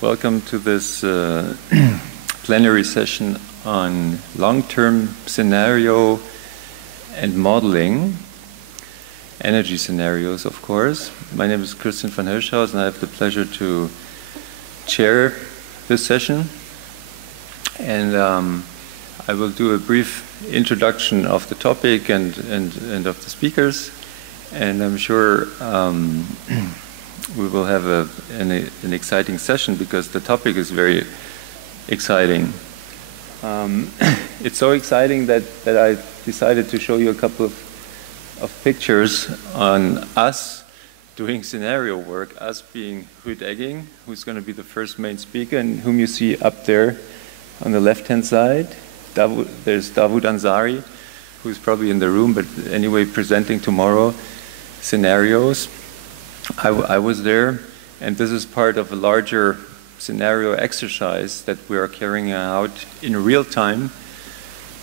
Welcome to this plenary session on long-term scenario and modeling, energy scenarios, of course. My name is Christian von Hirschhausen, and I have the pleasure to chair this session. And I will do a brief introduction of the topic and of the speakers, and I'm sure we will have an exciting session because the topic is very exciting. It's so exciting that I decided to show you a couple of pictures on us doing scenario work, us being Ruud Egging, who's going to be the first main speaker, and whom you see up there on the left-hand side. There's Dawood Ansari, who's probably in the room, but anyway, presenting tomorrow scenarios. I was there, and this is part of a larger scenario exercise that we are carrying out in real time,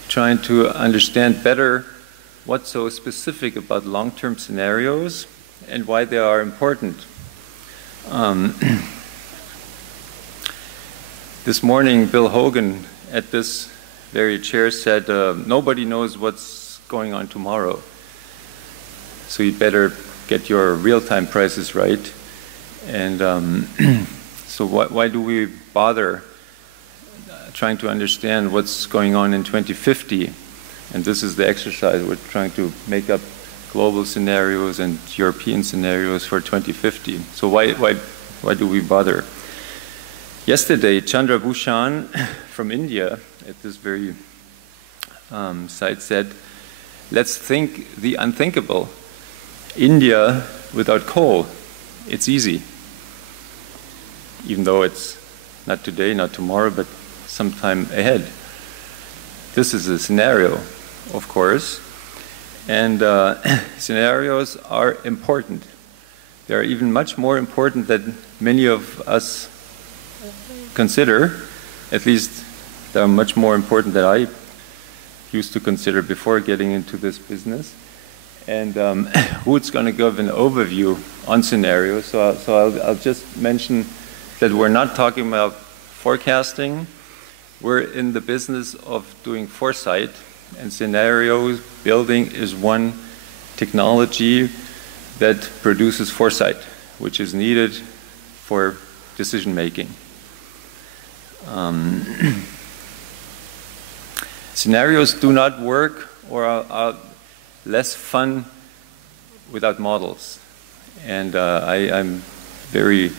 trying to understand better what's so specific about long-term scenarios and why they are important. This morning, Bill Hogan at this very chair said, nobody knows what's going on tomorrow, so you'd better get your real-time prices right. And so why do we bother trying to understand what's going on in 2050? And this is the exercise. We're trying to make up global scenarios and European scenarios for 2050. So why do we bother? Yesterday, Chandra Bhushan from India at this very site said, let's think the unthinkable. India without coal, it's easy. Even though it's not today, not tomorrow, but sometime ahead. This is a scenario, of course, and scenarios are important. They are even much more important than many of us consider. At least they are much more important than I used to consider before getting into this business. And Ruud's going to give an overview on scenarios. So I'll just mention that we're not talking about forecasting. We're in the business of doing foresight, and scenario building is one technology that produces foresight, which is needed for decision making. Scenarios do not work or are less fun without models. And I'm very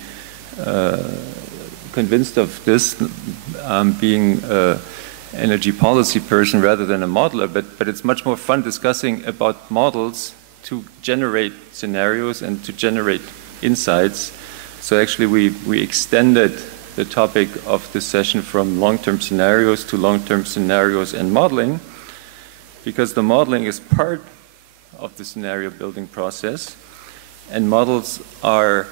convinced of this, being an energy policy person rather than a modeler, but it's much more fun discussing about models to generate scenarios and to generate insights. So actually we extended the topic of this session from long-term scenarios to long-term scenarios and modeling, because the modeling is part of the scenario building process, and models are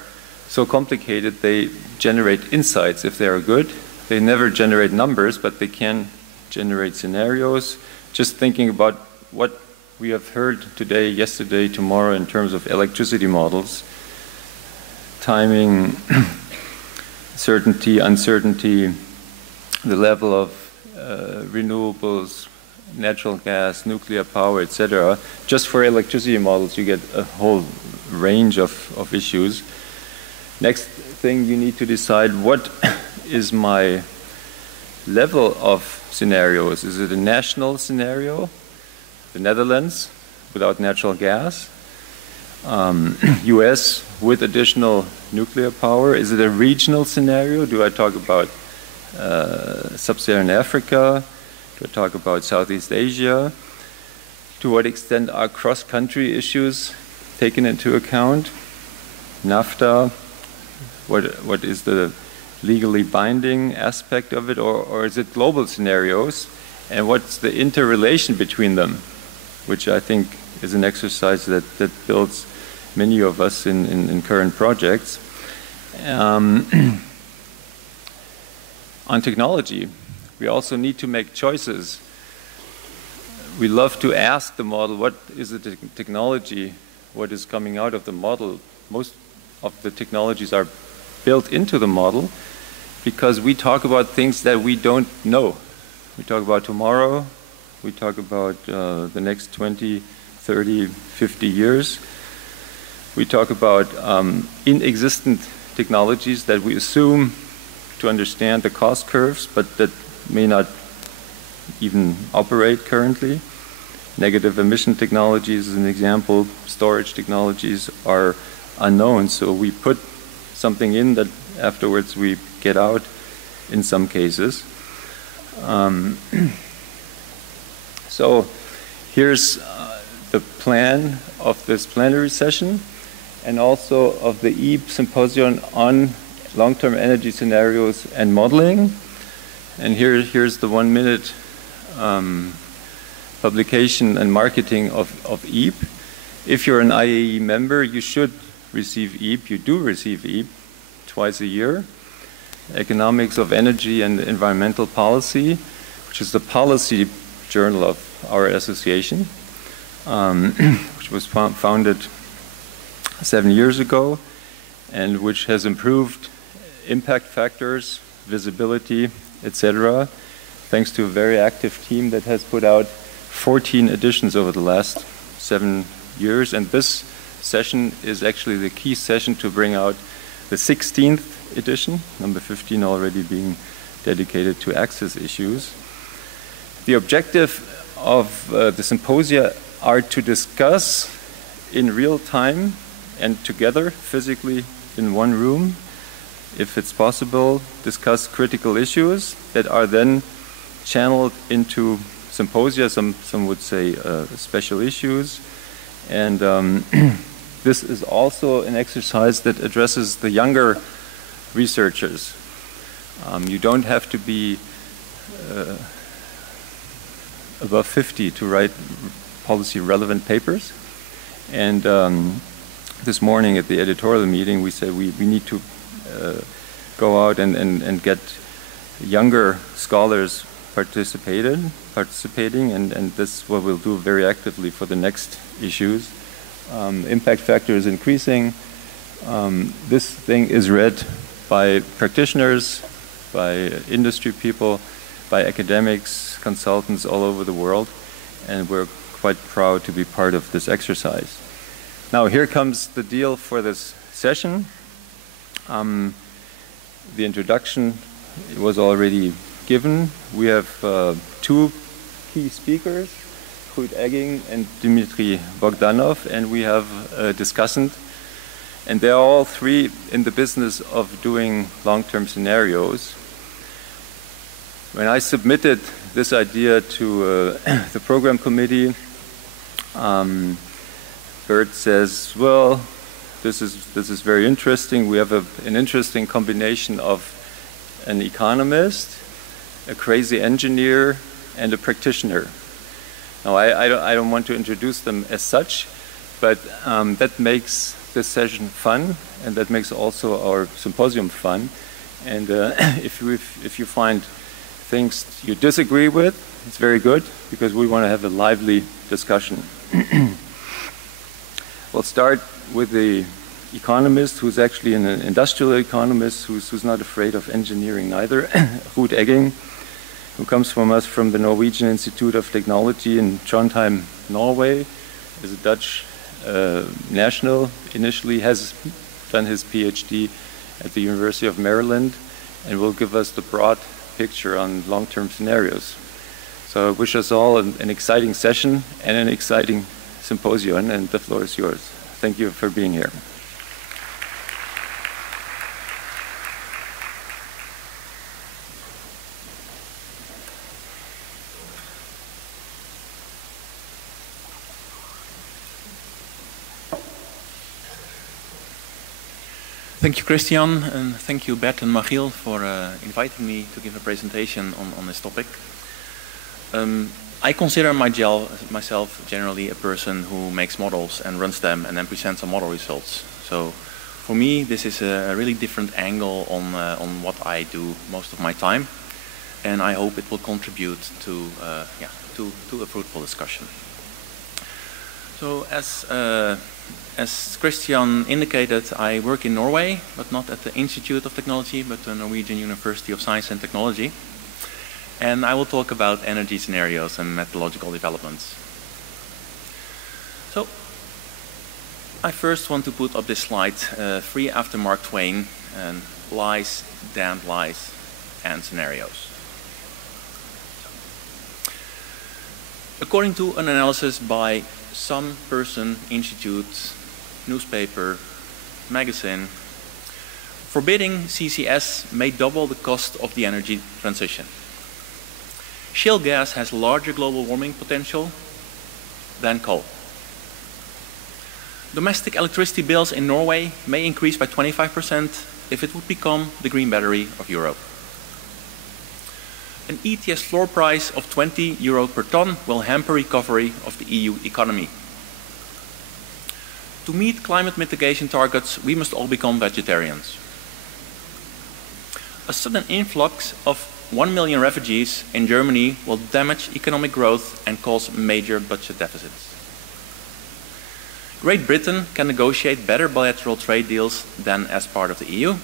so complicated they generate insights if they are good. They never generate numbers, but they can generate scenarios. Just thinking about what we have heard today, yesterday, tomorrow in terms of electricity models, timing, certainty, uncertainty, the level of renewables, natural gas, nuclear power, etc. Just for electricity models, you get a whole range of issues. Next thing, you need to decide what is my level of scenarios. Is it a national scenario, the Netherlands without natural gas, US with additional nuclear power? Is it a regional scenario? Do I talk about sub-Saharan Africa? Do I talk about Southeast Asia? To what extent are cross-country issues taken into account? NAFTA, what is the legally binding aspect of it, or is it global scenarios? And what's the interrelation between them, which I think is an exercise that builds many of us in current projects. On technology, we also need to make choices. We love to ask the model, what is the technology, what is coming out of the model? Most of the technologies are built into the model. because we talk about things that we don't know. We talk about tomorrow, we talk about the next 20, 30, 50 years. We talk about inexistent technologies that we assume to understand the cost curves, but that may not even operate currently. Negative emission technologies is an example. Storage technologies are unknown, so we put something in that afterwards we get out in some cases. So here's the plan of this plenary session and also of the EEP symposium on long-term energy scenarios and modeling. And here's the 1 minute publication and marketing of EEP. If you're an IAE member, you should receive EEP. You do receive EEP twice a year. Economics of Energy and Environmental Policy, which is the policy journal of our association, which was founded 7 years ago, and which has improved impact factors, visibility, etc., thanks to a very active team that has put out 14 editions over the last 7 years. And this session is actually the key session to bring out the 16th edition, number 15 already being dedicated to access issues. The objective of the symposia are to discuss in real time and together, physically in one room, if it's possible, discuss critical issues that are then channeled into symposia, some would say special issues. And this is also an exercise that addresses the younger researchers. You don't have to be above 50 to write policy relevant papers. And this morning at the editorial meeting we said we need to go out and get younger scholars participating, and this is what we'll do very actively for the next issues. Impact factor is increasing. This thing is read by practitioners, by industry people, by academics, consultants all over the world, and we're quite proud to be part of this exercise. Now here comes the deal for this session. The introduction was already given. We have two key speakers, Ruud Egging and Demetri Bogdanov, and we have a discussant. And they're all three in the business of doing long-term scenarios. When I submitted this idea to the program committee, Bert says, well, this is very interesting. We have an interesting combination of an economist, a crazy engineer, and a practitioner. Now, I don't want to introduce them as such, but that makes this session fun, and that makes also our symposium fun. And if you find things you disagree with, it's very good, because we want to have a lively discussion. We'll start with the economist, who's actually an industrial economist, who's not afraid of engineering neither, Ruud Egging, who comes from us from the Norwegian Institute of Technology in Trondheim, Norway, is a Dutch national, initially has done his PhD at the University of Maryland, and will give us the broad picture on long-term scenarios. So I wish us all an exciting session and an exciting symposium, and the floor is yours. Thank you for being here. Thank you, Christian, and thank you, Bert and Magiel, for inviting me to give a presentation on this topic. I consider myself generally a person who makes models and runs them and then presents some model results. So for me, this is a really different angle on what I do most of my time, and I hope it will contribute to a fruitful discussion. So as As Christian indicated, I work in Norway, but not at the Institute of Technology, but the Norwegian University of Science and Technology. And I will talk about energy scenarios and methodological developments. So, I first want to put up this slide, free after Mark Twain, and lies, damned lies, and scenarios. According to an analysis by some person, institute, newspaper, magazine, forbidding CCS may double the cost of the energy transition. Shale gas has larger global warming potential than coal. Domestic electricity bills in Norway may increase by 25% if it would become the green battery of Europe. An ETS floor price of €20 per ton will hamper recovery of the EU economy. To meet climate mitigation targets, we must all become vegetarians. A sudden influx of 1 million refugees in Germany will damage economic growth and cause major budget deficits. Great Britain can negotiate better bilateral trade deals than as part of the EU.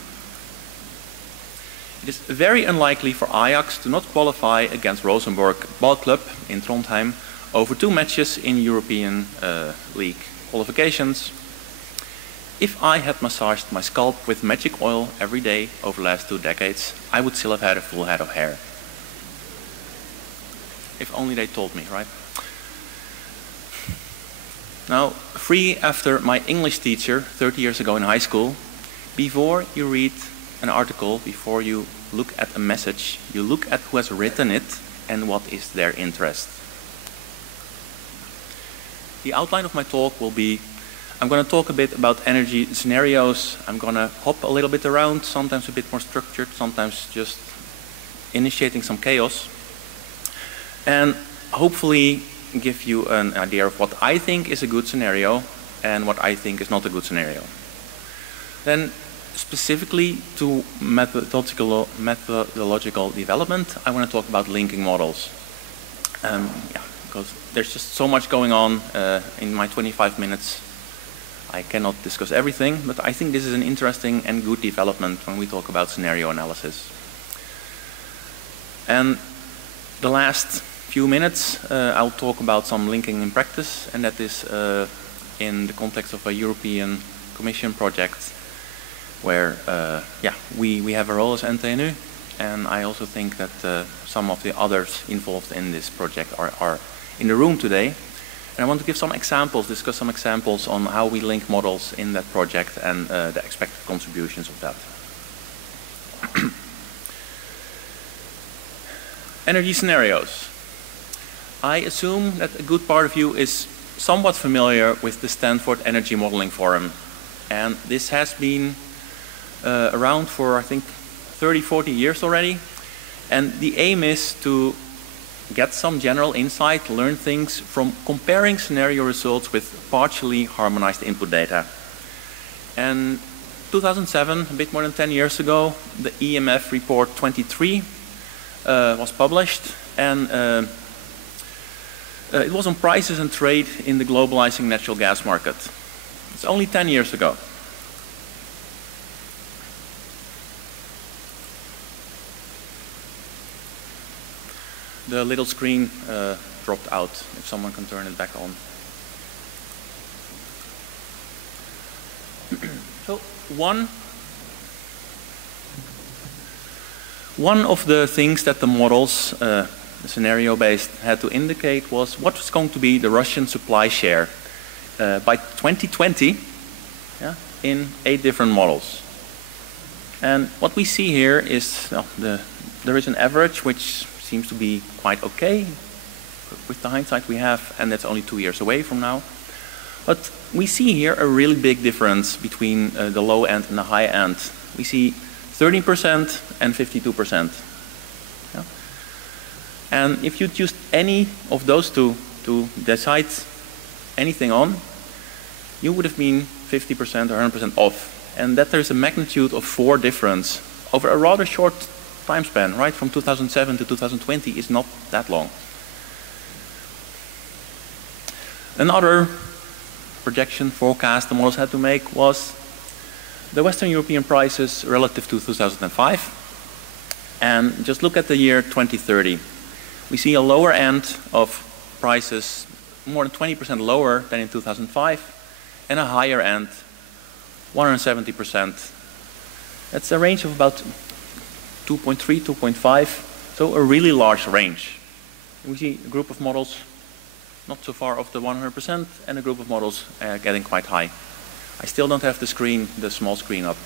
It is very unlikely for Ajax to not qualify against Rosenborg Ball Club in Trondheim over 2 matches in European League qualifications. If I had massaged my scalp with magic oil every day over the last 2 decades, I would still have had a full head of hair. If only they told me, right? Now, free after my English teacher 30 years ago in high school, before you read an article, before you look at a message, you look at who has written it and what is their interest. The outline of my talk will be, I'm going to talk a bit about energy scenarios. I'm going to hop a little bit around, sometimes a bit more structured, sometimes just initiating some chaos. And hopefully give you an idea of what I think is a good scenario and what I think is not a good scenario. Then specifically to methodological development, I want to talk about linking models. Because there's just so much going on in my 25 minutes. I cannot discuss everything, but I think this is an interesting and good development when we talk about scenario analysis. And the last few minutes, I'll talk about some linking in practice, and that is in the context of a European Commission project where we have a role as NTNU, and I also think that some of the others involved in this project are in the room today. And I want to give some examples, discuss some examples on how we link models in that project and the expected contributions of that. Energy scenarios. I assume that a good part of you is somewhat familiar with the Stanford Energy Modeling Forum. And this has been around for, I think, 30, 40 years already. And the aim is to get some general insight, learn things from comparing scenario results with partially harmonized input data. And 2007, a bit more than 10 years ago, the EMF report 23 was published, and it was on prices and trade in the globalizing natural gas market. It's only 10 years ago. The little screen dropped out, if someone can turn it back on. So one of the things that the models, the scenario-based, had to indicate was what was going to be the Russian supply share by 2020 in 8 different models. And what we see here is there is an average which seems to be quite okay with the hindsight we have, and that's only 2 years away from now. But we see here a really big difference between the low end and the high end. We see 13% and 52%. Yeah? And if you choose any of those two to decide anything on, you would have been 50% or 100% off. And that there's a magnitude of 4 difference over a rather short time span, right? From 2007 to 2020 is not that long. Another projection forecast the models had to make was the Western European prices relative to 2005. And just look at the year 2030. We see a lower end of prices more than 20% lower than in 2005, and a higher end, 170%. That's a range of about 2.3, 2.5, so a really large range. We see a group of models not so far off the 100%, and a group of models getting quite high. I still don't have the screen, the small screen up.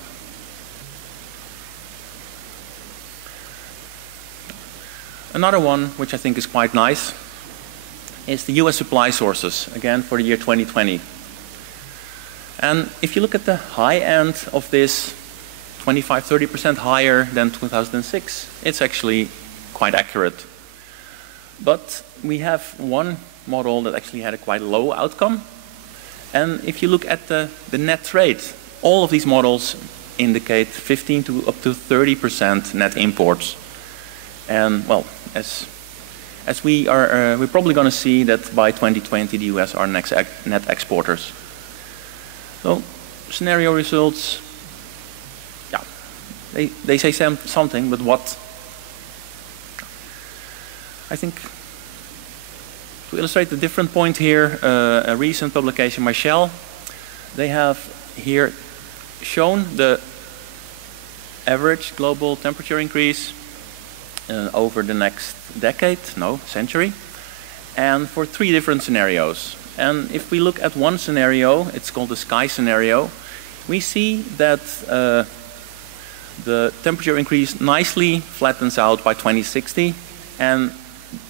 Another one, which I think is quite nice, is the US supply sources, again for the year 2020. And if you look at the high end of this, 25–30% higher than 2006, it's actually quite accurate. But we have one model that actually had a quite low outcome. And if you look at the net trade, all of these models indicate 15 to up to 30% net imports. And well, as we're probably going to see that by 2020 the US are net exporters. So scenario results, yeah, they say something, but what? I think to illustrate the different point here, a recent publication by Shell, they have here shown the average global temperature increase over the next decade, no, century, and for 3 different scenarios. And if we look at one scenario, it's called the sky scenario, we see that the temperature increase nicely flattens out by 2060, and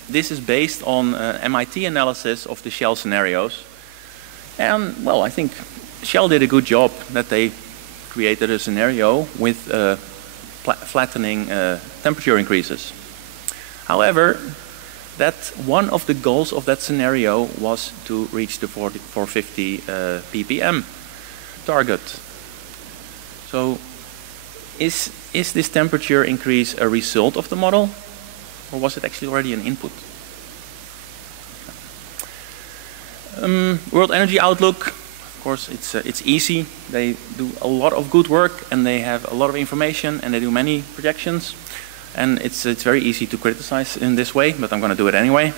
this is based on MIT analysis of the Shell scenarios. And well, I think Shell did a good job that they created a scenario with flattening temperature increases. However, that one of the goals of that scenario was to reach the 450 ppm target. So is this temperature increase a result of the model, or was it actually already an input? World Energy Outlook, of course, it's easy. They do a lot of good work, and they have a lot of information, and they do many projections. And it's very easy to criticize in this way, but I'm going to do it anyway.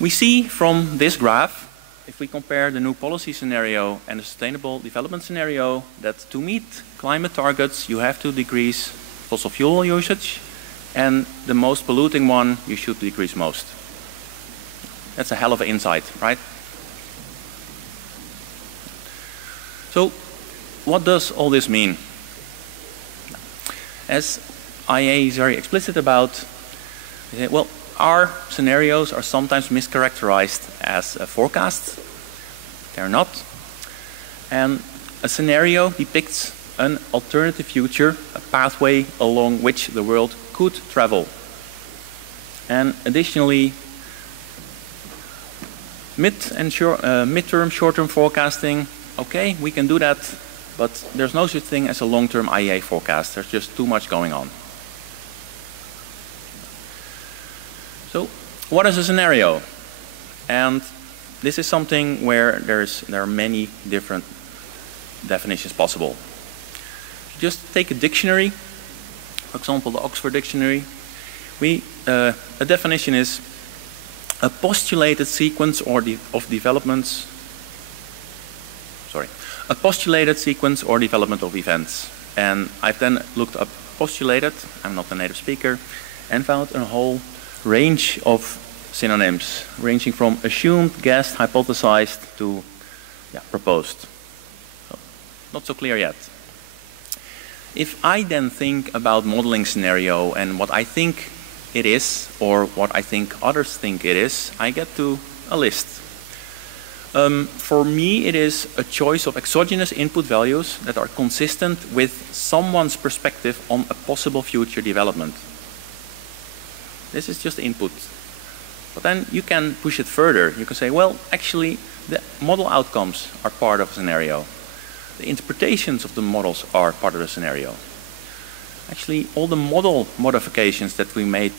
We see from this graph, if we compare the new policy scenario and the sustainable development scenario, that to meet climate targets, you have to decrease fossil fuel usage, and the most polluting one, you should decrease most. That's a hell of an insight, right? So, what does all this mean? As IEA is very explicit about, well, our scenarios are sometimes mischaracterized as forecasts. They're not. And a scenario depicts an alternative future, a pathway along which the world could travel. And additionally, mid-term, short-term forecasting, okay, we can do that, but there's no such thing as a long-term IEA forecast. There's just too much going on. So, what is a scenario? And this is something where there are many different definitions possible. Just take a dictionary, for example, the Oxford Dictionary. A definition is a postulated sequence of developments. A postulated sequence or development of events. And I've then looked up postulated, I'm not a native speaker, and found a whole range of synonyms, ranging from assumed, guessed, hypothesized to proposed. So, not so clear yet. If I then think about modeling scenario and what I think it is, or what I think others think it is, I get to a list. For me, it is a choice of exogenous input values that are consistent with someone's perspective on a possible future development. This is just input. But then you can push it further. You can say, well, actually, the model outcomes are part of a scenario. The interpretations of the models are part of the scenario. Actually, all the model modifications that we made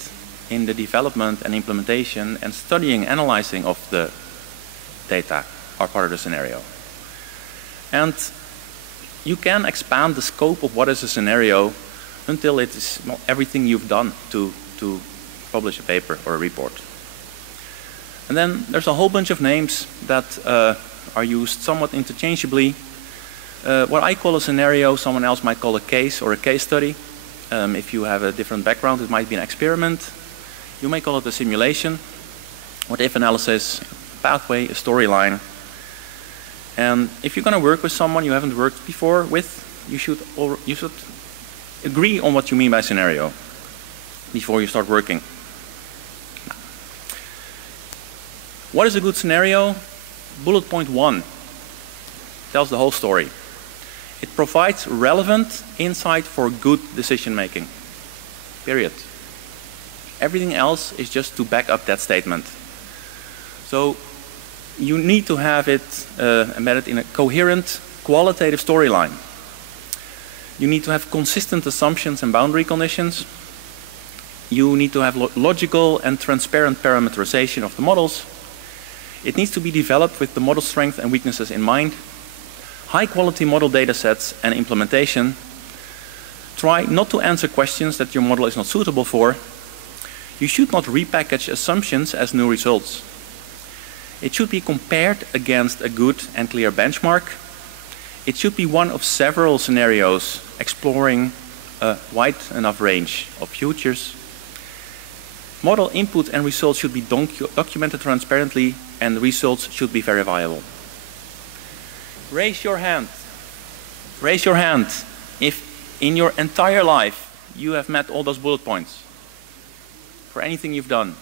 in the development and implementation and studying, analyzing of the data are part of the scenario. And you can expand the scope of what is a scenario until it is everything you've done to publish a paper or a report. And then there's a whole bunch of names that are used somewhat interchangeably. What I call a scenario, someone else might call a case or a case study. If you have a different background, it might be an experiment. You may call it a simulation, what-if analysis, pathway, a storyline. And if you're going to work with someone you haven't worked before with, you should agree on what you mean by scenario before you start working. What is a good scenario? Bullet point 1 tells the whole story. It provides relevant insight for good decision making. Period. Everything else is just to back up that statement. So you need to have it embedded in a coherent, qualitative storyline. You need to have consistent assumptions and boundary conditions. You need to have logical and transparent parameterization of the models. It needs to be developed with the model strength and weaknesses in mind. High quality model data sets and implementation. Try not to answer questions that your model is not suitable for. You should not repackage assumptions as new results. It should be compared against a good and clear benchmark. It should be one of several scenarios exploring a wide enough range of futures. Model input and results should be documented transparently, and the results should be verifiable. Raise your hand. Raise your hand if in your entire life you have met all those bullet points for anything you've done.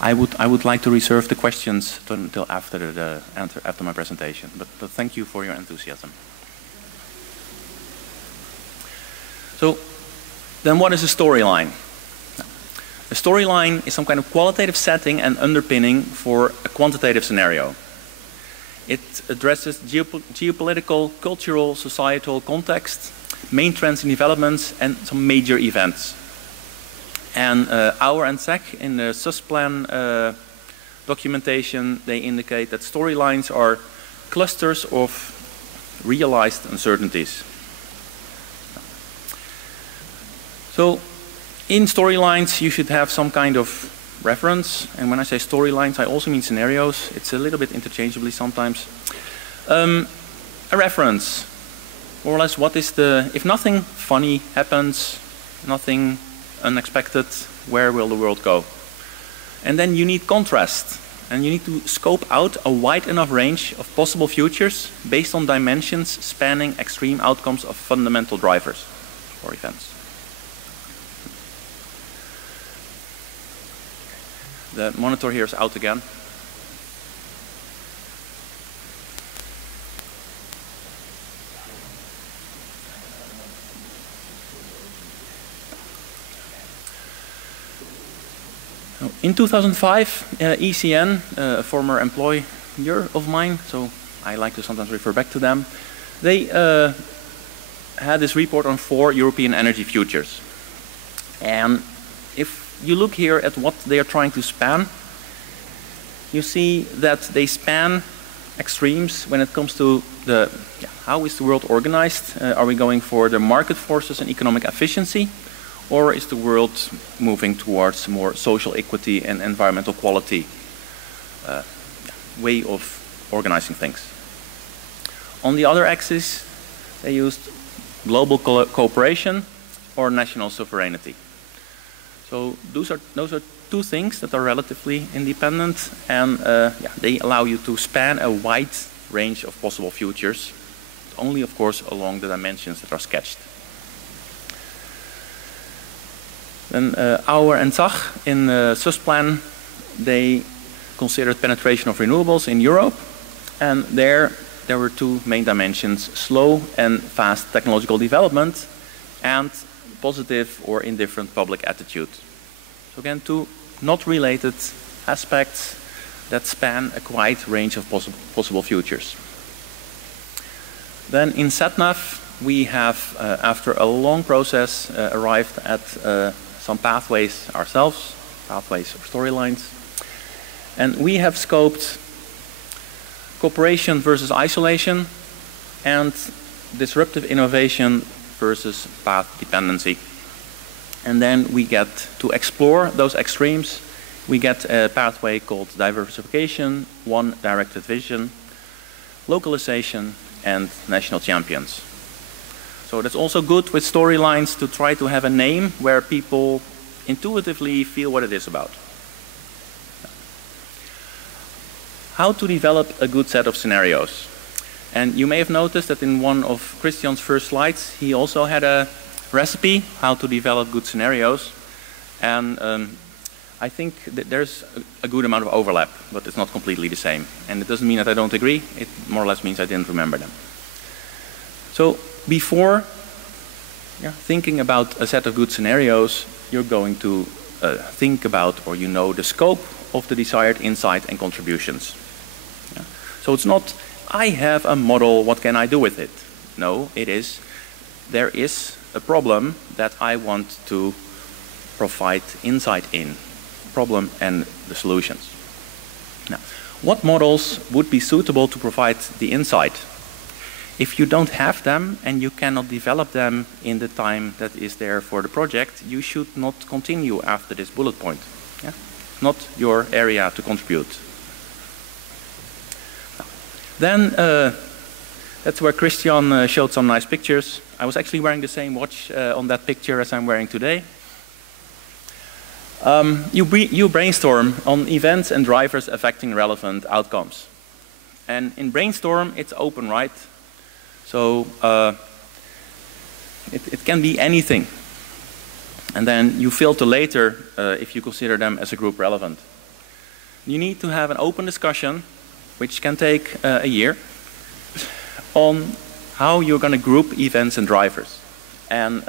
I would like to reserve the questions until after my presentation, but thank you for your enthusiasm. So, then what is a storyline? A storyline is some kind of qualitative setting and underpinning for a quantitative scenario. It addresses geopolitical, cultural, societal context, main trends and developments, and some major events. And Auer and Zech in the SUSPlan documentation, they indicate that storylines are clusters of realized uncertainties. So in storylines you should have some kind of reference, and when I say storylines I also mean scenarios. It's a little bit interchangeably sometimes. A reference, more or less, what is the, if nothing funny happens, nothing unexpected, where will the world go? And then you need contrast, and you need to scope out a wide enough range of possible futures based on dimensions spanning extreme outcomes of fundamental drivers or events. The monitor here is out again. In 2005, ECN, a former employer of mine, so I like to sometimes refer back to them, they had this report on 4 European energy futures. And if you look here at what they are trying to span, you see that they span extremes when it comes to the, how is the world organized? Are we going for the market forces and economic efficiency? Or is the world moving towards more social equity and environmental quality way of organizing things? On the other axis, they used global cooperation or national sovereignty. So those are 2 things that are relatively independent, and they allow you to span a wide range of possible futures, only of course along the dimensions that are sketched. Then Auer and Zech in SUSPlan, they considered penetration of renewables in Europe, and there were 2 main dimensions: slow and fast technological development, and positive or indifferent public attitude. So again, 2 not related aspects that span a wide range of possible futures. Then in Satnav, we have, after a long process, arrived at some pathways ourselves, pathways or storylines. And we have scoped cooperation versus isolation and disruptive innovation versus path dependency. And then we get to explore those extremes. We get a pathway called diversification, one directed vision, localization, and national champions. So that's also good with storylines to try to have a name where people intuitively feel what it is about. How to develop a good set of scenarios. And you may have noticed that in one of Christian's first slides, he also had a recipe how to develop good scenarios. And I think that there's a good amount of overlap, but it's not completely the same. And it doesn't mean that I don't agree. It more or less means I didn't remember them. So before thinking about a set of good scenarios, you're going to think about, or you know, the scope of the desired insight and contributions. So it's not, I have a model, what can I do with it? No, it is, there is a problem that I want to provide insight in, problem and the solutions. Now, what models would be suitable to provide the insight? If you don't have them and you cannot develop them in the time that is there for the project, you should not continue after this bullet point. Yeah? Not your area to contribute. Then that's where Christian showed some nice pictures. I was actually wearing the same watch on that picture as I'm wearing today. You brainstorm on events and drivers affecting relevant outcomes. And in brainstorm, it's open, right? So it can be anything. And then you filter later if you consider them as a group relevant. You need to have an open discussion, which can take a year, on how you're going to group events and drivers, and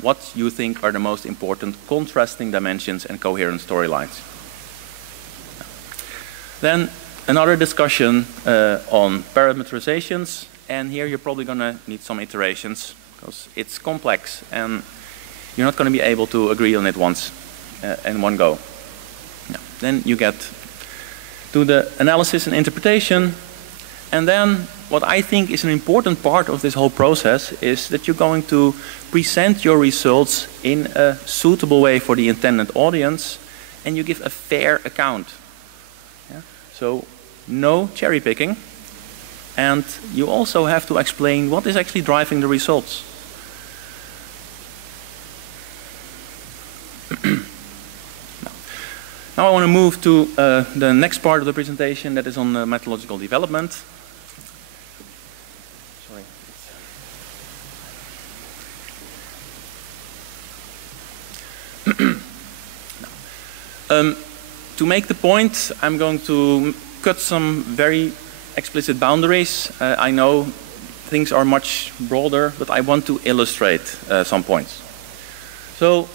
what you think are the most important contrasting dimensions and coherent storylines. Then another discussion on parameterizations, and here you're probably going to need some iterations, because it's complex, and you're not going to be able to agree on it once in one go. No. Then you get to the analysis and interpretation, and then what I think is an important part of this whole process is that you're going to present your results in a suitable way for the intended audience, and you give a fair account. Yeah? So no cherry picking, and you also have to explain what is actually driving the results. Now I want to move to the next part of the presentation, that is on methodological development. Sorry. To make the point, I'm going to cut some very explicit boundaries. I know things are much broader, but I want to illustrate some points. So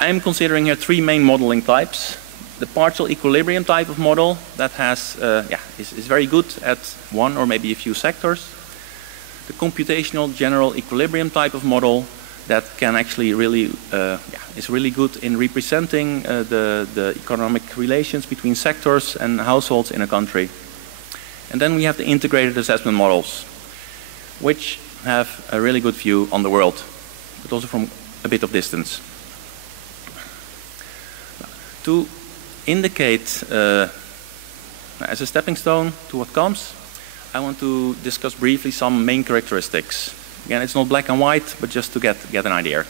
I'm considering here three main modeling types. The partial equilibrium type of model that has, is very good at one or maybe a few sectors. The computational general equilibrium type of model that can actually really, is really good in representing the economic relations between sectors and households in a country. And then we have the integrated assessment models, which have a really good view on the world, but also from a bit of distance. To indicate as a stepping stone to what comes, I want to discuss briefly some main characteristics. Again, it's not black and white, but just to get an idea.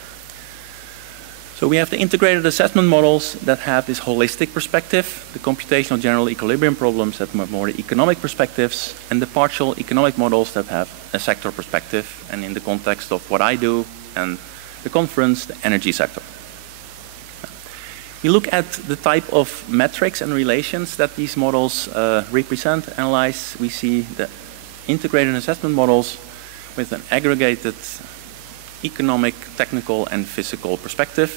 So we have the integrated assessment models that have this holistic perspective, the computational general equilibrium problems that have more the economic perspectives, and the partial economic models that have a sector perspective, and in the context of what I do and the conference, the energy sector. We look at the type of metrics and relations that these models represent, analyze. We see the integrated assessment models with an aggregated economic, technical, and physical perspective.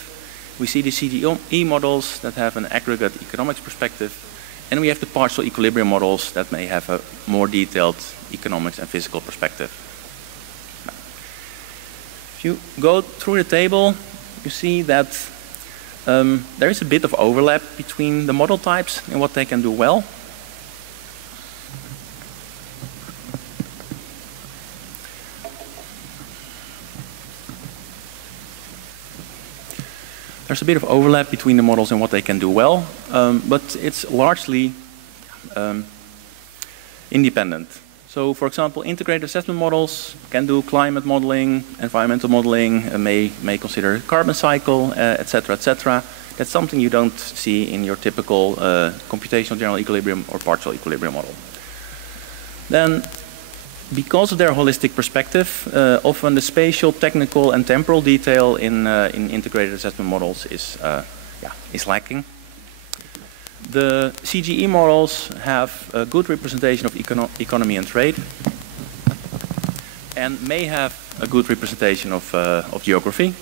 We see the CDE models that have an aggregate economics perspective, and we have the partial equilibrium models that may have a more detailed economics and physical perspective. If you go through the table, you see that there is a bit of overlap between the model types and what they can do well. There's a bit of overlap between the models and what they can do well, but it's largely independent. So, for example, integrated assessment models can do climate modeling, environmental modeling, may consider carbon cycle, etc., etc. That's something you don't see in your typical computational general equilibrium or partial equilibrium model. Then, because of their holistic perspective, often the spatial, technical, and temporal detail in integrated assessment models is lacking. The CGE models have a good representation of economy and trade, and may have a good representation of geography.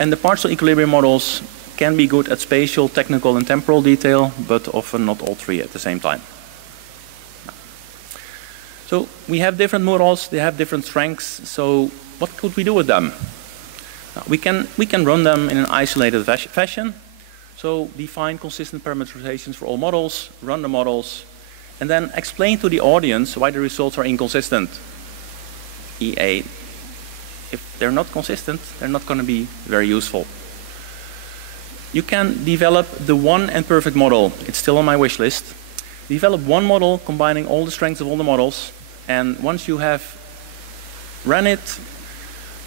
And the partial equilibrium models can be good at spatial, technical, and temporal detail, but often not all three at the same time. So we have different models, they have different strengths, so what could we do with them? We can run them in an isolated fashion. So define consistent parameterizations for all models, run the models, and then explain to the audience why the results are inconsistent. EA, if they're not consistent, they're not going to be very useful. You can develop the one and perfect model. It's still on my wish list. Develop one model combining all the strengths of all the models, and once you have run it,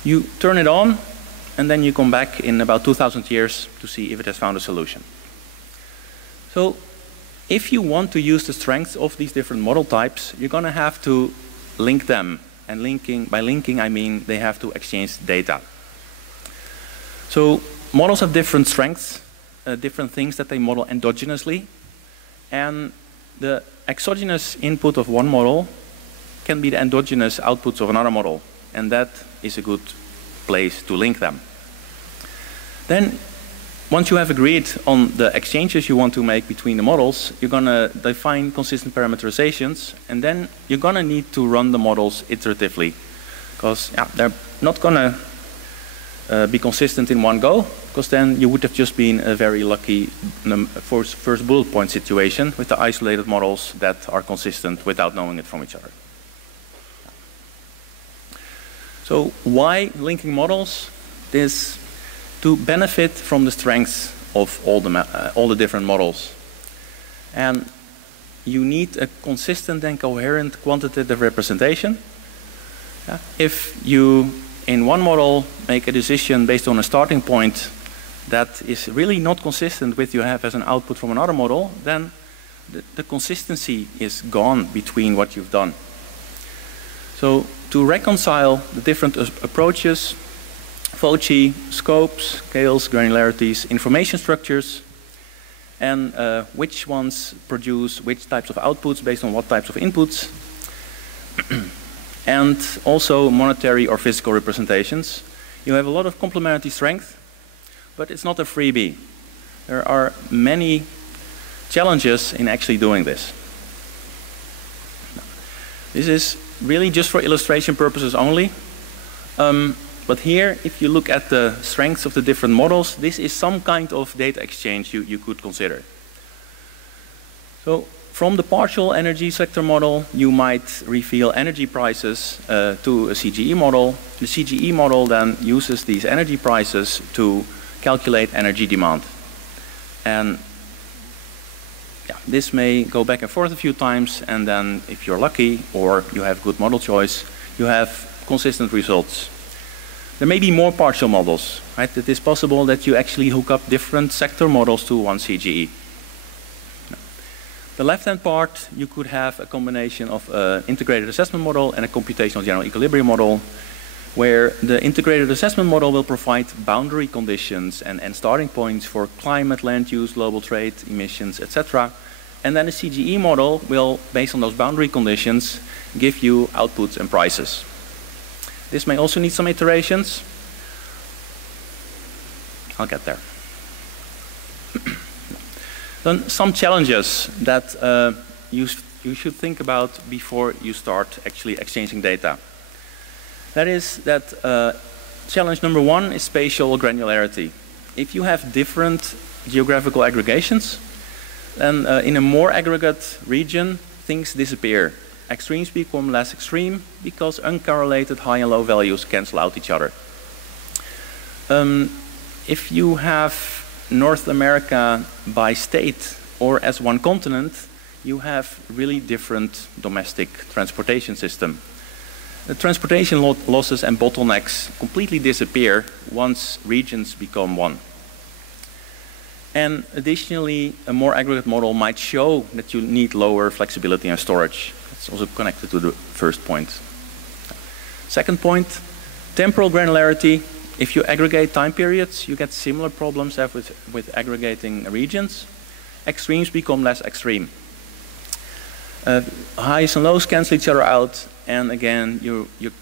you turn it on, and then you come back in about 2,000 years to see if it has found a solution. So if you want to use the strengths of these different model types, you're going to have to link them. And by linking, I mean they have to exchange data. So models have different strengths, different things that they model endogenously. And the exogenous input of one model can be the endogenous outputs of another model. And that is a good place to link them. Then, once you have agreed on the exchanges you want to make between the models, you're going to define consistent parameterizations, and then you're going to need to run the models iteratively, because they're not going to be consistent in one go, because then you would have just been a very lucky first bullet point situation with the isolated models that are consistent without knowing it from each other. So why linking models? This to benefit from the strengths of all the different models. And you need a consistent and coherent quantitative representation. If you, in one model, make a decision based on a starting point that is really not consistent with what you have as an output from another model, then the consistency is gone between what you've done. So to reconcile the different approaches, foci, scopes, scales, granularities, information structures, and which ones produce which types of outputs based on what types of inputs, and also monetary or physical representations. You have a lot of complementarity strength, but it's not a freebie. There are many challenges in actually doing this. This is really just for illustration purposes only. But here, if you look at the strengths of the different models, this is some kind of data exchange you could consider. So from the partial energy sector model, you might reveal energy prices to a CGE model. The CGE model then uses these energy prices to calculate energy demand. And this may go back and forth a few times, and then if you're lucky or you have good model choice, you have consistent results. There may be more partial models, right? It is possible that you actually hook up different sector models to one CGE. The left-hand part, you could have a combination of an integrated assessment model and a computational general equilibrium model, where the integrated assessment model will provide boundary conditions and starting points for climate, land use, global trade, emissions, etc. And then the CGE model will, based on those boundary conditions, give you outputs and prices. This may also need some iterations. I'll get there. Then some challenges that you should think about before you start actually exchanging data. That is that challenge number one is spatial granularity. If you have different geographical aggregations, then in a more aggregate region, things disappear. Extremes become less extreme because uncorrelated high and low values cancel out each other. If you have North America by state or as one continent, you have really different domestic transportation system. The transportation losses and bottlenecks completely disappear once regions become one. And additionally, a more aggregate model might show that you need lower flexibility and storage. It's also connected to the first point. Second point, temporal granularity. If you aggregate time periods, you get similar problems as with aggregating regions. Extremes become less extreme. Highs and lows cancel each other out, and again,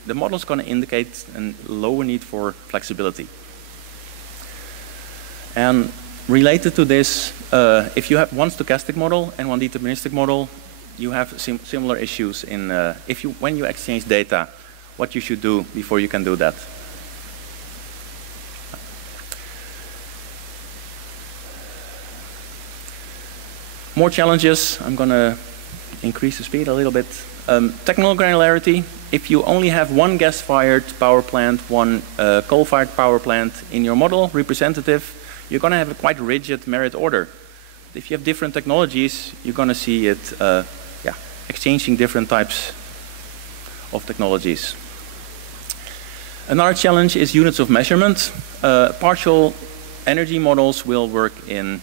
the model is going to indicate a lower need for flexibility. And related to this, if you have one stochastic model and one deterministic model, you have similar issues in when you exchange data, what you should do before you can do that. More challenges. I'm going to increase the speed a little bit. Technical granularity. If you only have one gas-fired power plant, one coal-fired power plant in your model representative, you're going to have a quite rigid merit order. If you have different technologies, you're going to see it exchanging different types of technologies. Another challenge is units of measurement. Partial energy models will work in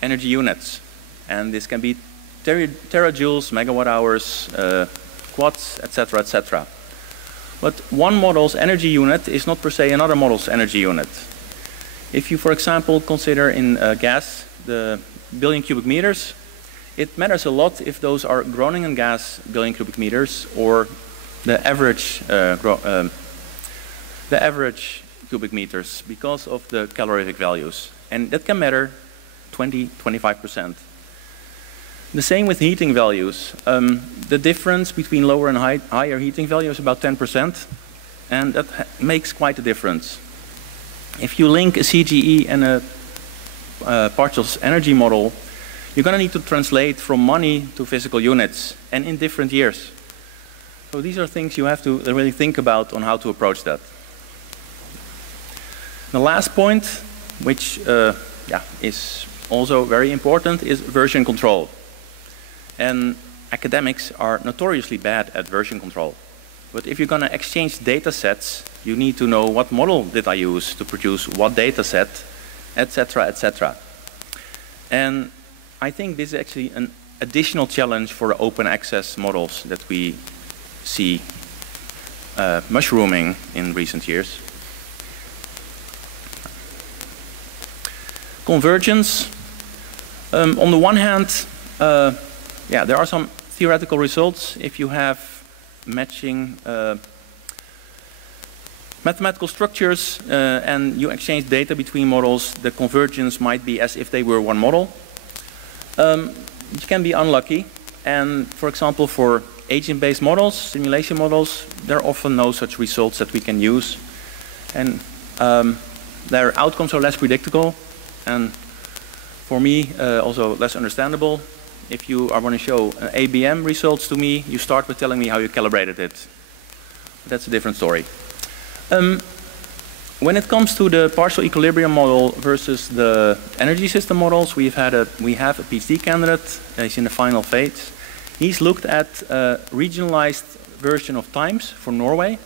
energy units. And this can be terajoules, megawatt hours, quats, etc., etc. But one model's energy unit is not per se another model's energy unit. If you, for example, consider in gas the billion cubic meters, it matters a lot if those are Groningen gas billion cubic meters or the average cubic meters because of the calorific values. And that can matter 20–25%. The same with heating values. The difference between lower and higher heating values is about 10%, and that makes quite a difference. If you link a CGE and a partial energy model, you're going to need to translate from money to physical units, and in different years. So these are things you have to really think about on how to approach that. The last point, which is also very important, is version control. And academics are notoriously bad at version control. But if you're going to exchange data sets, you need to know what model did I use to produce what data set, etc., etc. And I think this is actually an additional challenge for open access models that we see mushrooming in recent years. Convergence. On the one hand, there are some theoretical results. If you have matching mathematical structures and you exchange data between models, the convergence might be as if they were one model. You can be unlucky, and for example, for agent-based models, simulation models, there are often no such results that we can use, and their outcomes are less predictable, and for me, also less understandable. If you are going to show ABM results to me, you start with telling me how you calibrated it. That's a different story. When it comes to the partial equilibrium model versus the energy system models, we have a PhD candidate. He's in the final phase. He's looked at a regionalized version of times for Norway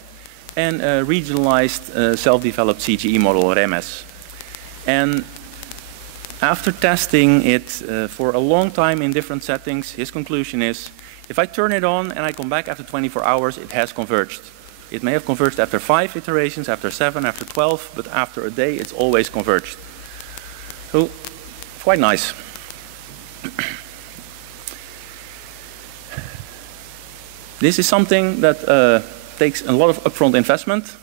and a regionalized self-developed CGE model, REMES. And after testing it for a long time in different settings, his conclusion is, if I turn it on and I come back after 24 hours, it has converged. It may have converged after 5 iterations, after 7, after 12, but after a day, it's always converged. So, quite nice. This is something that takes a lot of upfront investment,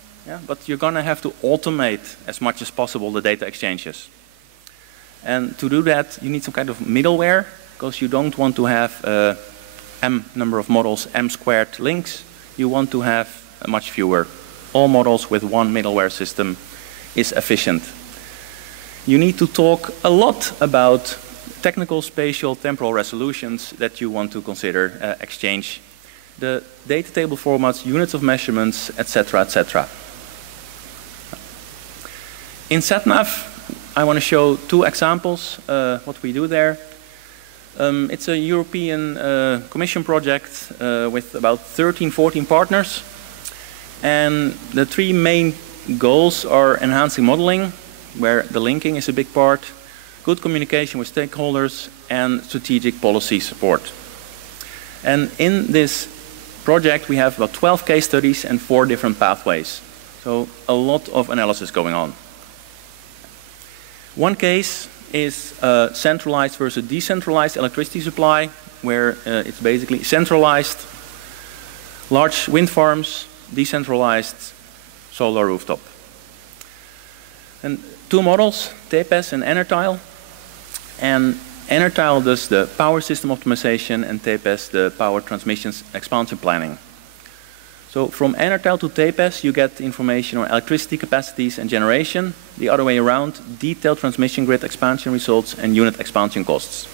but you're going to have to automate as much as possible the data exchanges. And to do that, you need some kind of middleware, because you don't want to have m number of models, m squared links. You want to have much fewer. all models with one middleware system is efficient. You need to talk a lot about technical, spatial, temporal resolutions that you want to consider, exchange, the data table formats, units of measurements, etc., etc. In Satnav, I want to show two examples, what we do there. It's a European Commission project with about 13, 14 partners. And the three main goals are enhancing modeling, where the linking is a big part, good communication with stakeholders, and strategic policy support. And in this project, we have about 12 case studies and 4 different pathways. So a lot of analysis going on. One case is centralized versus decentralized electricity supply, where it's basically centralized large wind farms, decentralized solar rooftop. And 2 models, TPES and Enertile. And Enertile does the power system optimization and TPES the power transmission expansion planning. So from Enertile to TPES, you get information on electricity capacities and generation. The other way around, detailed transmission grid expansion results and unit expansion costs.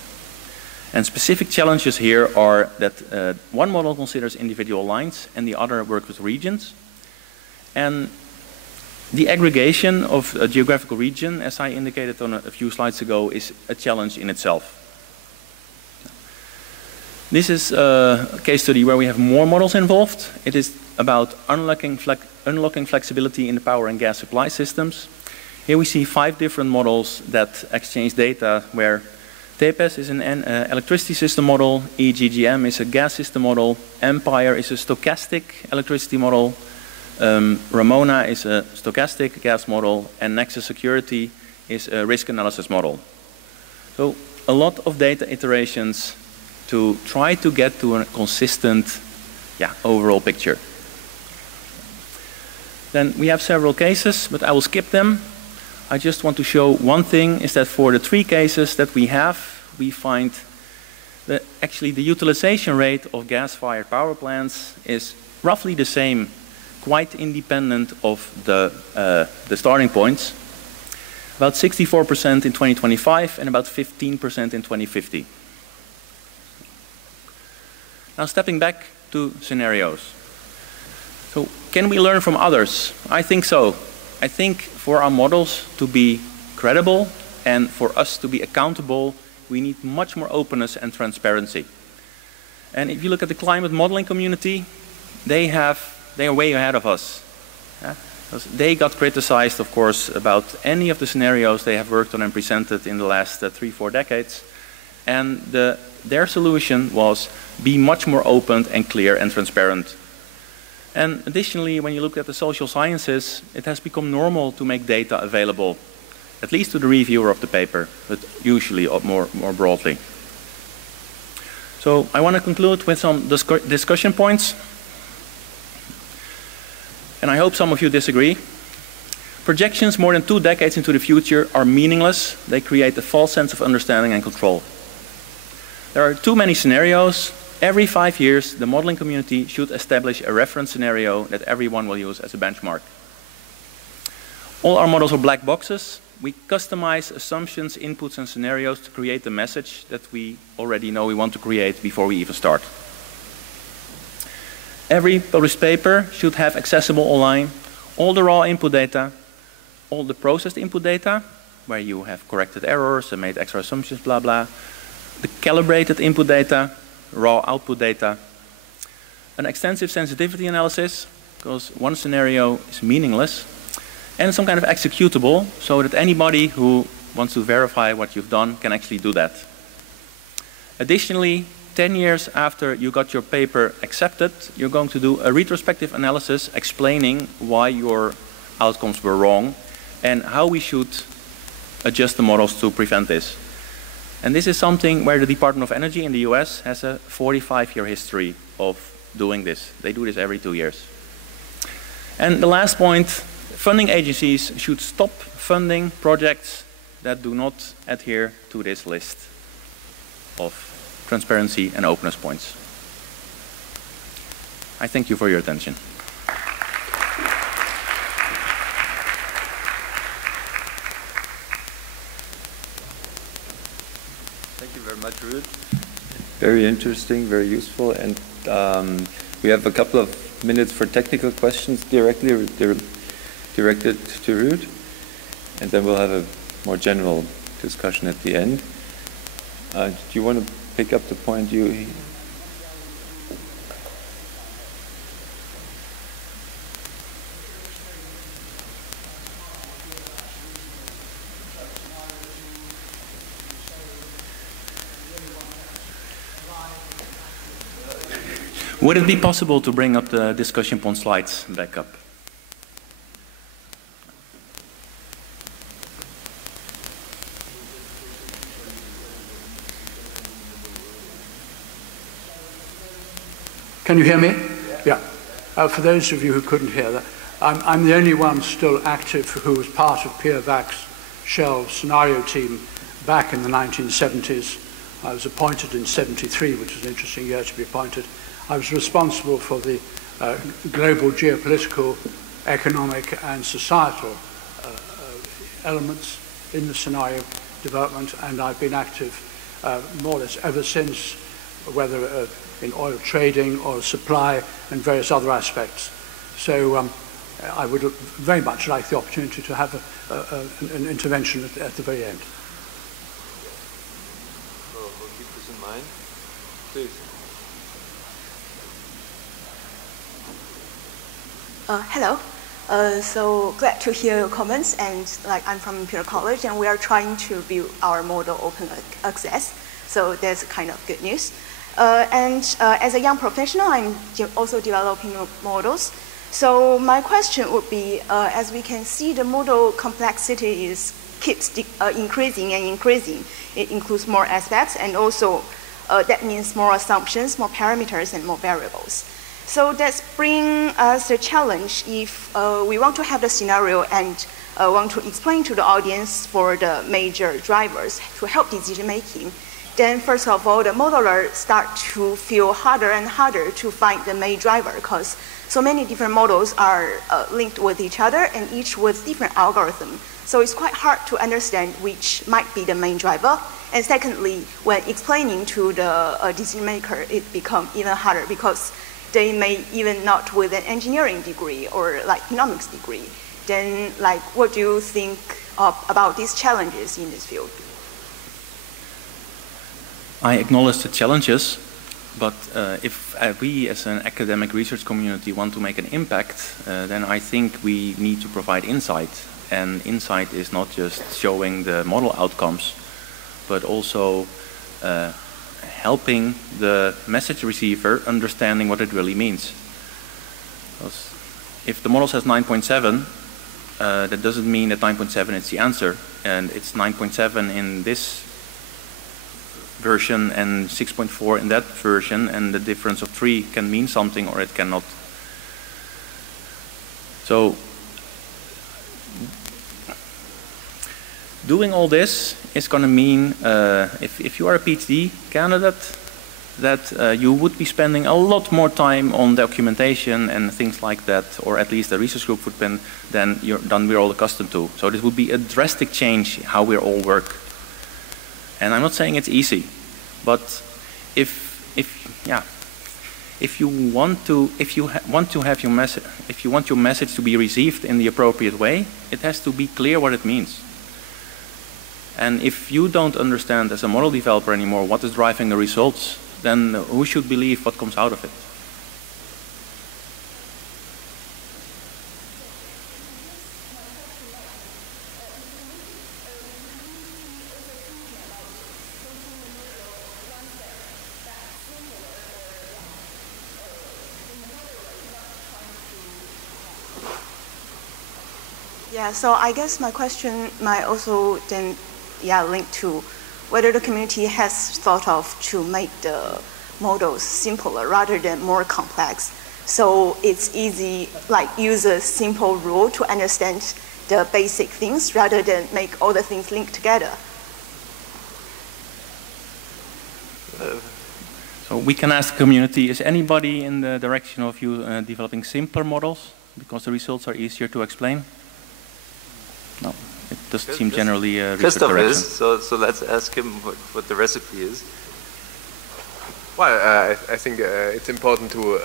And specific challenges here are that one model considers individual lines and the other works with regions. And the aggregation of a geographical region, as I indicated on a few slides ago, is a challenge in itself. This is a case study where we have more models involved. It is about unlocking flexibility in the power and gas supply systems. Here we see 5 different models that exchange data, where TPES is an electricity system model, EGGM is a gas system model, Empire is a stochastic electricity model, Ramona is a stochastic gas model, and Nexus Security is a risk analysis model. So a lot of data iterations to try to get to a consistent overall picture. Then we have several cases, but I will skip them. I just want to show one thing, is that for the 3 cases that we have, we find that actually the utilization rate of gas-fired power plants is roughly the same, quite independent of the starting points. About 64% in 2025 and about 15% in 2050. Now stepping back to scenarios. So can we learn from others? I think so. I think for our models to be credible and for us to be accountable, we need much more openness and transparency. And if you look at the climate modeling community, they are way ahead of us. They got criticized, of course, about any of the scenarios they have worked on and presented in the last 3-4 decades. And their solution was be much more open and clear and transparent. And additionally, when you look at the social sciences, it has become normal to make data available, at least to the reviewer of the paper, but usually more broadly. So I want to conclude with some discussion points. And I hope some of you disagree. Projections more than 2 decades into the future are meaningless. They create a false sense of understanding and control. There are too many scenarios. Every 5 years, the modeling community should establish a reference scenario that everyone will use as a benchmark. All our models are black boxes. We customize assumptions, inputs, and scenarios to create the message that we already know we want to create before we even start. Every published paper should have accessible online all the raw input data, all the processed input data, where you have corrected errors and made extra assumptions, blah, blah, the calibrated input data, raw output data, an extensive sensitivity analysis, because one scenario is meaningless, and some kind of executable, so that anybody who wants to verify what you've done can actually do that. Additionally, 10 years after you got your paper accepted, you're going to do a retrospective analysis explaining why your outcomes were wrong and how we should adjust the models to prevent this. And this is something where the Department of Energy in the US has a 45-year history of doing this. They do this every 2 years. And the last point, funding agencies should stop funding projects that do not adhere to this list of transparency and openness points. I thank you for your attention. Thank you very much, Ruud. Very interesting, very useful, and we have a couple of minutes for technical questions directly directed to Ruud, and then we'll have a more general discussion at the end. Do you want to pick up the point you... Would it be possible to bring up the discussion point slides back up? Can you hear me? Yeah. For those of you who couldn't hear that, I'm the only one still active who was part of Pierre VAX Shell's scenario team back in the 1970s. I was appointed in '73, which was an interesting year to be appointed. I was responsible for the global geopolitical, economic, and societal elements in the scenario development, and I've been active more or less ever since, whether in oil trading, oil supply, and various other aspects. So I would very much like the opportunity to have an intervention at the very end. We'll keep this in mind. Please. Hello. So glad to hear your comments, and I'm from Imperial College, and we are trying to build our model open access. So that's kind of good news. As a young professional, I'm also developing models. So my question would be, as we can see, the model complexity keeps increasing and increasing. It includes more aspects, and also that means more assumptions, more parameters, and more variables. So that's bring us a challenge if we want to have the scenario and want to explain to the audience for the major drivers to help decision making. Then first of all, the modeler start to feel harder and harder to find the main driver because so many different models are linked with each other and each with different algorithm. So it's quite hard to understand which might be the main driver. And secondly, when explaining to the decision maker, it becomes even harder because they may even not with an engineering degree or economics degree. Then what do you think about these challenges in this field? I acknowledge the challenges, but if we as an academic research community want to make an impact, then I think we need to provide insight. And insight is not just showing the model outcomes, but also helping the message receiver understanding what it really means. Because if the model says 9.7, that doesn't mean that 9.7 is the answer, and it's 9.7 in this version and 6.4 in that version, and the difference of 3 can mean something or it cannot. So doing all this is going to mean, if you are a PhD candidate, that you would be spending a lot more time on documentation and things like that, or at least a research group footprint than we're all accustomed to. So this would be a drastic change how we all work. And I'm not saying it's easy, but if you want your message to be received in the appropriate way, it has to be clear what it means. And if you don't understand as a model developer anymore what is driving the results, then who should believe what comes out of it? Yeah, so I guess my question might also then link to whether the community has thought of to make the models simpler rather than more complex. So it's easy, use a simple rule to understand the basic things rather than make all the things linked together. So we can ask the community, is anybody in the direction of you developing simpler models because the results are easier to explain? No. doesn't seem generally a research Christoph direction. is, so let's ask him what the recipe is. Well, I think it's important to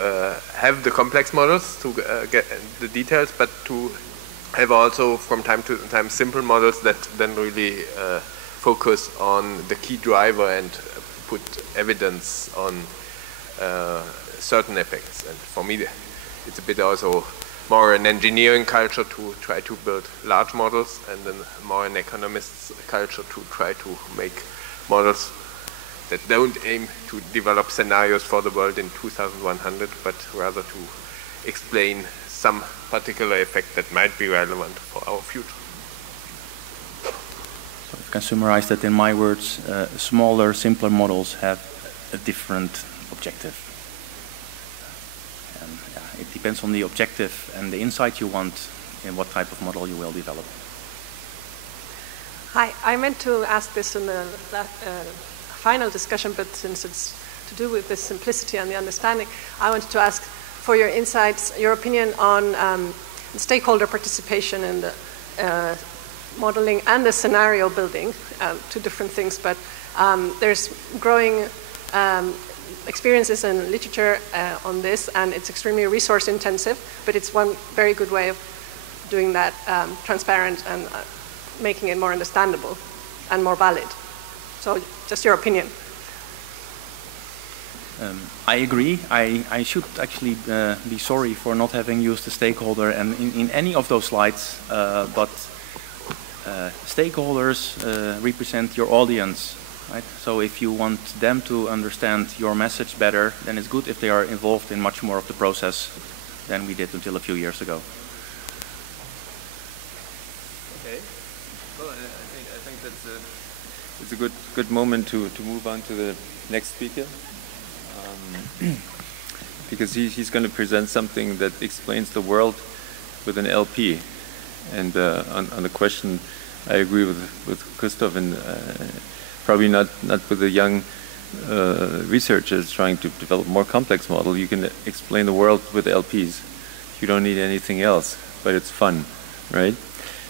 have the complex models to get the details, but to have also from time to time simple models that then really focus on the key driver and put evidence on certain effects. And for me, it's a bit also more an engineering culture to try to build large models, and then more an economist's culture to try to make models that don't aim to develop scenarios for the world in 2100, but rather to explain some particular effect that might be relevant for our future. So if I can summarize that in my words, smaller, simpler models have a different objective. And it depends on the objective and the insight you want in what type of model you will develop. Hi, I meant to ask this in the final discussion, but since it's to do with the simplicity and the understanding, I wanted to ask for your insights, your opinion on stakeholder participation in the modeling and the scenario building, two different things, but there's growing experiences in literature on this, and it's extremely resource intensive, but it's one very good way of doing that transparent and making it more understandable and more valid. So just your opinion. I agree. I should actually be sorry for not having used the stakeholder and in any of those slides, but stakeholders represent your audience, right? So if you want them to understand your message better, then it's good if they are involved in much more of the process than we did until a few years ago. Okay. Well, I think that's it's a good moment to move on to the next speaker, because he's going to present something that explains the world with an LP. And on the question, I agree with Christoph, and probably not with the young researchers trying to develop more complex model. You can explain the world with LPs. You don't need anything else, but it's fun, right?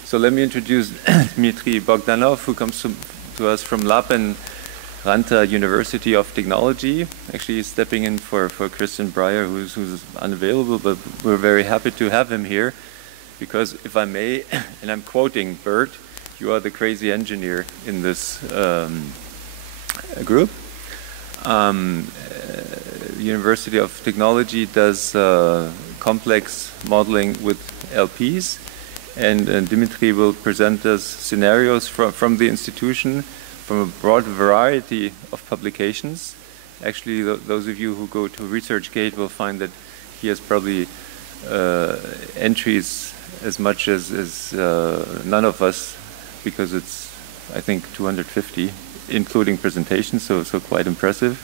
So let me introduce Demetri Bogdanov, who comes to us from Lab and Ranta University of Technology. Actually, he's stepping in for Christian Breyer, who's unavailable, but we're very happy to have him here, because if I may, and I'm quoting Bert, you are the crazy engineer in this group. University of Technology does complex modeling with LPs, and Demetri will present us scenarios from the institution, from a broad variety of publications. Actually, those of you who go to ResearchGate will find that he has probably entries as much as none of us, because it's, I think, 250, including presentations, so quite impressive.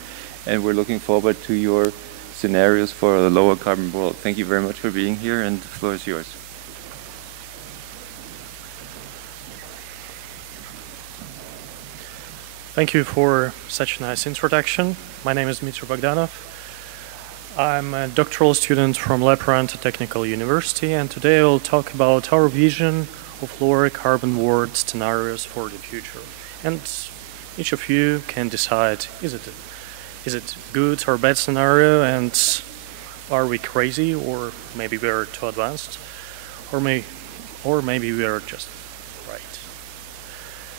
And we're looking forward to your scenarios for a lower carbon world. Thank you very much for being here, and the floor is yours. Thank you for such a nice introduction. My name is Demetri Bogdanov. I'm a doctoral student from Ranta Technical University, and today I will talk about our vision of lower carbon world scenarios for the future. And each of you can decide, is it good or bad scenario, and are we crazy, or maybe we are too advanced, or maybe we are just right.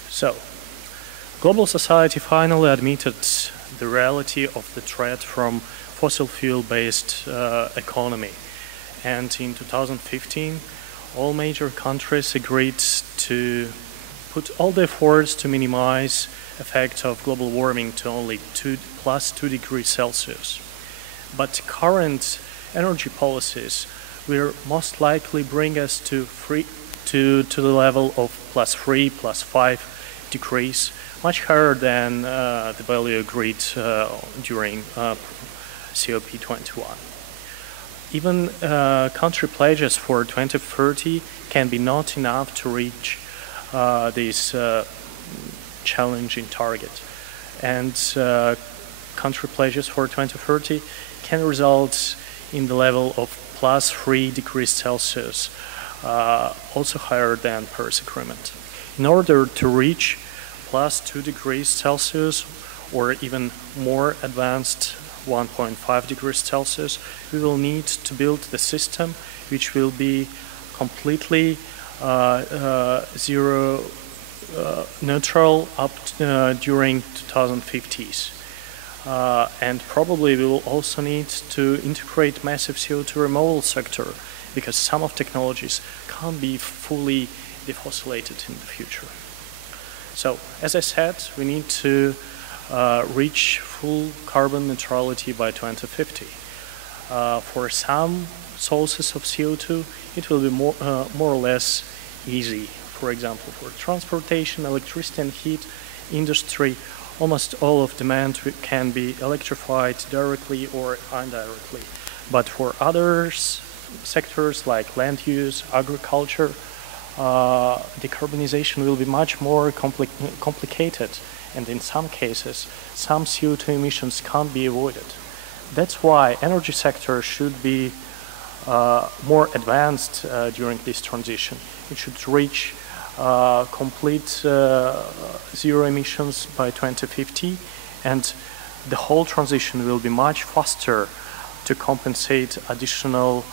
So, global society finally admitted the reality of the threat from fossil fuel-based economy, and in 2015 all major countries agreed to put all the efforts to minimize effects of global warming to only +2 degrees Celsius. But current energy policies will most likely bring us to the level of +3, +5 degrees, much higher than the value agreed during COP21. Even country pledges for 2030 can be not enough to reach this challenging target. And country pledges for 2030 can result in the level of +3 degrees Celsius, also higher than Paris Agreement. In order to reach plus 2 degrees Celsius or even more advanced 1.5 degrees Celsius, we will need to build the system which will be completely zero neutral up during 2050s. And probably we will also need to integrate massive CO2 removal sector, because some of technologies can't be fully defossilated in the future. So, as I said, we need to reach full carbon neutrality by 2050. For some sources of CO2, it will be more or less easy. For example, for transportation, electricity and heat industry, almost all of demand can be electrified directly or indirectly. But for other sectors like land use, agriculture, decarbonization will be much more complicated, and in some cases, some CO2 emissions can't be avoided. That's why energy sector should be more advanced during this transition. It should reach complete zero emissions by 2050, and the whole transition will be much faster to compensate additional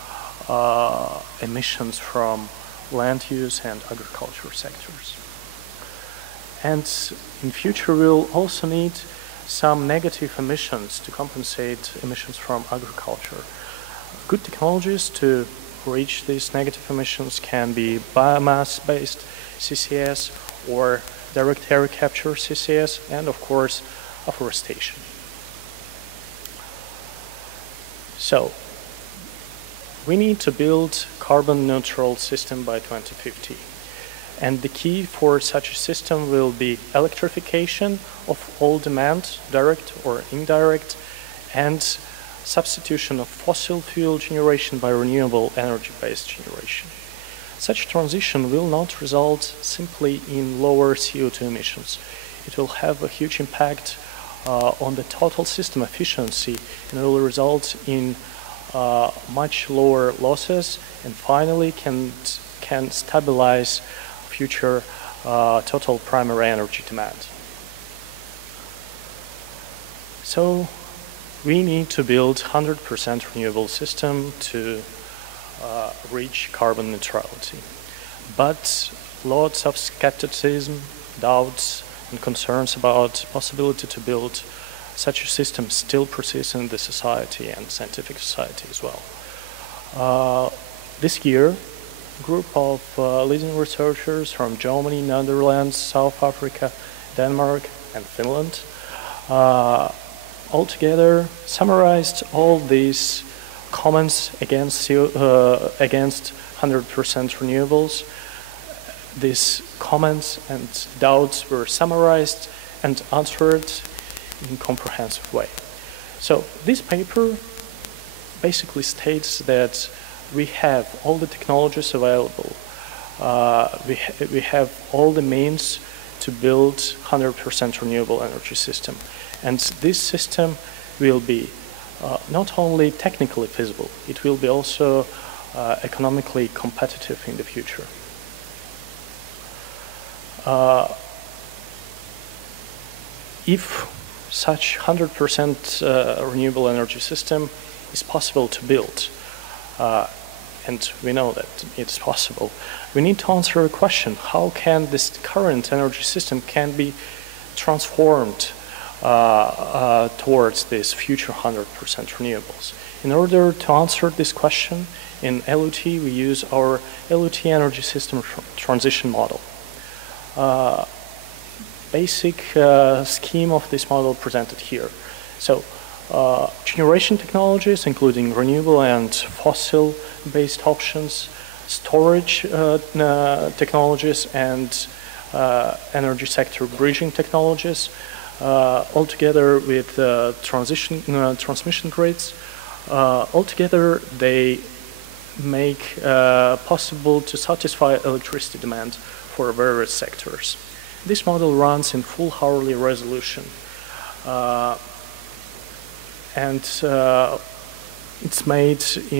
emissions from land use and agriculture sectors. And in future we'll also need some negative emissions to compensate emissions from agriculture. Good technologies to reach these negative emissions can be biomass-based CCS or direct air capture CCS, and of course afforestation. So we need to build carbon neutral system by 2050. And the key for such a system will be electrification of all demand, direct or indirect, and substitution of fossil fuel generation by renewable energy-based generation. Such transition will not result simply in lower CO2 emissions. It will have a huge impact on the total system efficiency and will result in much lower losses, and finally can stabilize future total primary energy demand. So we need to build 100% renewable system to reach carbon neutrality. But lots of skepticism, doubts, and concerns about possibility to build such a system still persist in the society and scientific society as well. This year, a group of leading researchers from Germany, Netherlands, South Africa, Denmark, and Finland altogether summarized all these comments against 100% renewables. These comments and doubts were summarized and answered in a comprehensive way. So this paper basically states that we have all the technologies available. We have all the means to build 100% renewable energy system. And this system will be not only technically feasible, it will be also economically competitive in the future. If such 100% renewable energy system is possible to build, and we know that it's possible, we need to answer a question: how can this current energy system can be transformed towards this future 100% renewables? In order to answer this question, in LUT we use our LUT energy system transition model. Basic scheme of this model presented here. So generation technologies, including renewable and fossil-based options, storage technologies, and energy sector bridging technologies, altogether with transmission grids. Altogether, they make possible to satisfy electricity demand for various sectors. This model runs in full hourly resolution, and it's made in